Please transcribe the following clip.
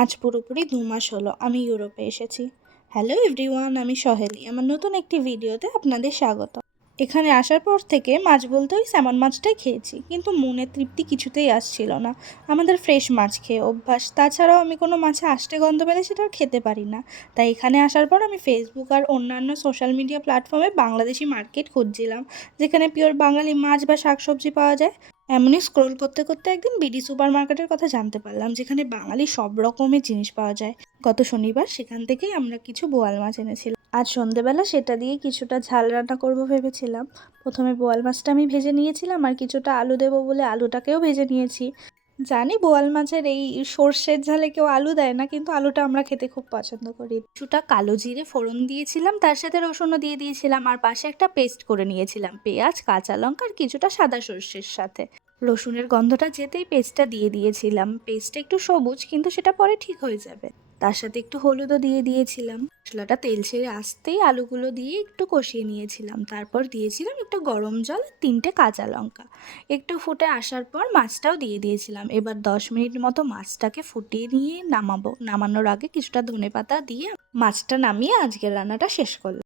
আজ পুরোপুরি ২ মাস হলো আমি ইউরোপে এসেছি। হ্যালো এভরিওয়ান, আমি সহেলি। আমার নতুন একটি ভিডিওতে আপনাদের স্বাগত। এখানে আসার পর থেকে মাছ বলতে ওই স্যামন মাছটাই খেয়েছি, কিন্তু মনের তৃপ্তি কিছুতেই আসছিল না। আমাদের ফ্রেশ মাছ খেয়ে অভ্যাস, তাছাড়াও আমি কোনো মাছে আষ্টে গন্ধ পেলে সেটা আর খেতে পারি না। তাই এখানে আসার পর আমি ফেসবুক আর অন্যান্য সোশ্যাল মিডিয়া প্ল্যাটফর্মে বাংলাদেশি মার্কেট খুঁজছিলাম, যেখানে পিওর বাঙালি মাছ বা শাকসবজি পাওয়া যায়। এমনই স্ক্রোল করতে করতে একদিন বিডি সুপার মার্কেটের কথা জানতে পারলাম, যেখানে বাঙালি সব রকমের জিনিস পাওয়া যায়। গত শনিবার সেখান থেকেই আমরা কিছু বোয়াল মাছ এনেছিলাম। আজ সন্ধেবেলা সেটা দিয়ে কিছুটা ঝাল রান্না করব ভেবেছিলাম। প্রথমে বোয়াল মাছটা আমি ভেজে নিয়েছিলাম, আর কিছুটা আলু দেবো বলে আলুটাকেও ভেজে নিয়েছি। জানি বোয়াল মাছের এই সর্ষের ঝালে কেউ আলু দেয় না, কিন্তু আলুটা আমরা খেতে খুব পছন্দ করি। কিছুটা কালো জিরে ফোড়ন দিয়েছিলাম, তার সাথে রসুনও দিয়ে দিয়েছিলাম, আর পাশে একটা পেস্ট করে নিয়েছিলাম পেঁয়াজ, কাঁচা লঙ্কা আর কিছুটা সাদা সর্ষের সাথে। রসুনের গন্ধটা যেতেই পেস্টটা দিয়ে দিয়েছিলাম। পেস্টটা একটু সবুজ, কিন্তু সেটা পরে ঠিক হয়ে যাবে। তার সাথে একটু হলুদও দিয়ে দিয়েছিলাম। মশলাটা তেল ছেড়ে আসতেই আলুগুলো দিয়ে একটু কষিয়ে নিয়েছিলাম। তারপর দিয়েছিলাম একটু গরম জল, 3টে কাঁচা লঙ্কা। একটু ফুটে আসার পর মাছটাও দিয়ে দিয়েছিলাম। এবার 10 মিনিট মতো মাছটাকে ফুটিয়ে নিয়ে নামাবো। নামানোর আগে কিছুটা ধনেপাতা দিয়ে মাছটা নামিয়ে আজকের রান্নাটা শেষ করলাম।